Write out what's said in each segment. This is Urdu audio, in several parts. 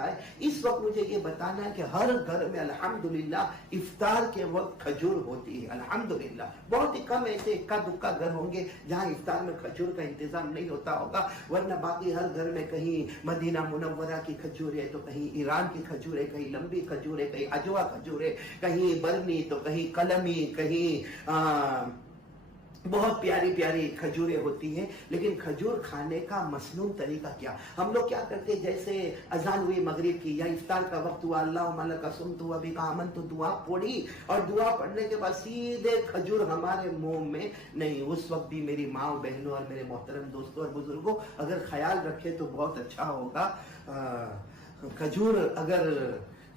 ہوتا ہے. اس وقت مجھے یہ بتانا ہے کہ ہر گھر میں الحمدللہ افطار کے وقت کھجور ہوتی ہے. الحمدللہ بہت ہی کم ایسے اکا دکا گھر ہوں گے جہاں افطار میں کھجور کا انتظام نہیں ہوتا ہوگا، ورنہ باقی ہر گھر میں کہیں مدینہ منورہ کی کھجور ہے تو کہیں ایران کی کھجور ہے، کہیں لمبی کھجور ہے، کہیں اجوا کھجور ہے، کہیں برنی تو کہیں قلمی، کہیں بہت پیاری پیاری کھجوریں ہوتی ہیں. لیکن کھجور کھانے کا مسنون طریقہ کیا؟ ہم لوگ کیا کرتے ہیں، جیسے اذان ہوئی مغرب کی یا افطار کا وقت ہوا، اللہم لک صمت و بک آمنت، دعا پڑھی اور دعا پڑھنے کے بعد سیدھے کھجور ہمارے منہ میں نہیں. اس وقت بھی میری ماں بہنوں اور میرے محترم دوستوں اور بزرگوں اگر خیال رکھے تو بہت اچھا ہوگا. کھجور اگر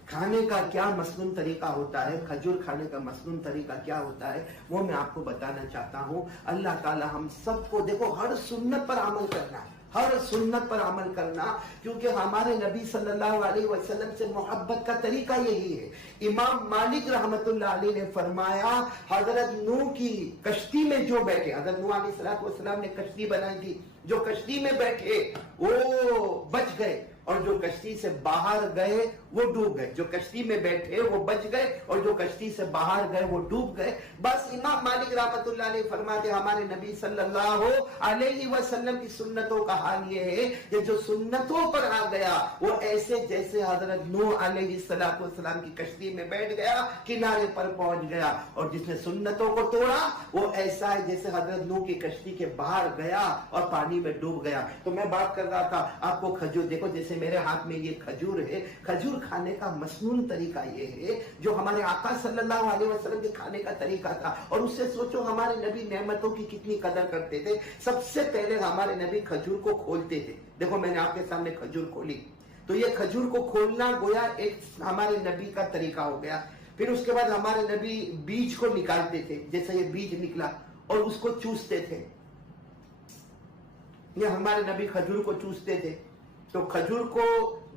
کھانے کا کیا مسنون طریقہ ہوتا ہے، کھجور کھانے کا مسنون طریقہ کیا ہوتا ہے، وہ میں آپ کو بتانا چاہتا ہوں. اللہ تعالی ہم سب کو دیکھو ہر سنت پر عمل کرنا ہے، ہر سنت پر عمل کرنا، کیونکہ ہمارے نبی صلی اللہ علیہ وسلم سے محبت کا طریقہ یہی ہے. امام مالک رحمت اللہ علیہ نے فرمایا حضرت نوح کی کشتی میں جو بیٹھے، حضرت نوح علیہ السلام نے کشتی بنائی تھی، جو کشتی میں بیٹھے وہ بچ گئے اور جو کشتی سے باہر گئے وہ ڈوب گئے. جو کشتی میں بیٹھے وہ بچ گئے اور جو کشتی سے باہر گئے وہ ڈوب گئے. بس امام مالک رحمت اللہ علیہ فرماتے ہمارے نبی صلی اللہ علیہ وسلم کی سنتوں کا حال یہ ہے کہ جو سنتوں پر آ گیا وہ ایسے جیسے حضرت نوح علیہ السلام کی کشتی میں بیٹھ گیا، کنارے پر پہنچ گیا، اور جس نے سنتوں کو توڑا وہ ایسا ہے جیسے حضرت نوح کی کشتی کے باہر گیا اور پانی میں ڈوب گیا. تو میں بات کر رہا تھا آپ کو کھجور، دیکھو جیسے میرے ہاتھ میں یہ کھجور ہے، کھجور کھانے کا مسنون طریقہ یہ ہے جو ہمارے آقا صلی اللہ علیہ وسلم کے کھانے کا طریقہ تھا. اور اس سے سوچو ہمارے نبی نعمتوں کی کتنی قدر کرتے تھے. سب سے پہلے ہمارے نبی کھجور کو کھولتے تھے. دیکھو میں نے آپ کے سامنے کھجور کھولی، تو یہ کھجور کو کھولنا گویا ایک ہمارے نبی کا طریقہ ہو گیا. پھر اس کے بعد ہمارے نبی بیج کو نکالتے تھے، جیسا یہ بیج نکلا اور اس کو چوستے تھے. یہ ہمارے نبی کھجور کو چوستے تھے. تو کھجور کو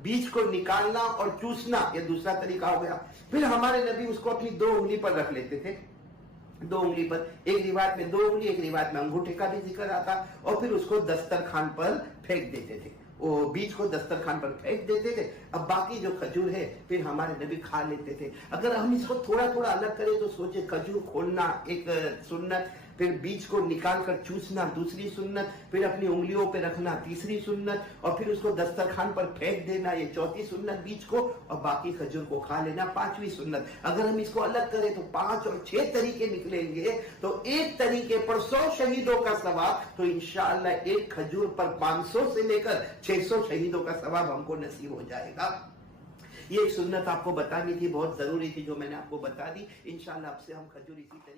بیج کو نکالنا اور چوسنا یہ دوسرا طریقہ ہو گیا. پھر ہمارے نبی اس کو اپنی 2 انگلی پر رکھ لیتے تھے، 2 انگلی پر، ایک روایت میں 2 انگلی، ایک روایت میں انگوٹھے کا بھی ذکر آتا، اور پھر اس کو دسترخوان پر پھینک دیتے تھے. وہ بیج کو دسترخوان پر پھینک دیتے تھے. اب باقی جو کھجور ہے پھر ہمارے نبی کھا لیتے تھے. اگر ہم اس کو تھوڑا تھوڑا الگ کریں تو سوچے کھجور کھولنا ایک سنت، پھر بیج کو نکال کر چوسنا دوسری سنت، پھر اپنی انگلیوں پہ رکھنا تیسری سنت، اور پھر اس کو دسترخوان پر پھینک دینا یہ چوتھی سنت بیج کو، اور باقی کھجور کو کھا لینا پانچویں سنت. اگر ہم اس کو الگ کریں تو 5 اور 6 طریقے نکلیں گے. تو ایک طریقے پر 100 شہیدوں کا ثواب، تو انشاءاللہ ایک کھجور پر 500 سے لے کر 600 شہیدوں کا ثواب ہم کو نصیب ہو جائے گا. یہ ایک سنت آپ کو بتانی تھی، بہت ضروری تھی جو میں نے آپ کو بتا دی. انشاءاللہ اب سے ہم کھجور اسی طریقے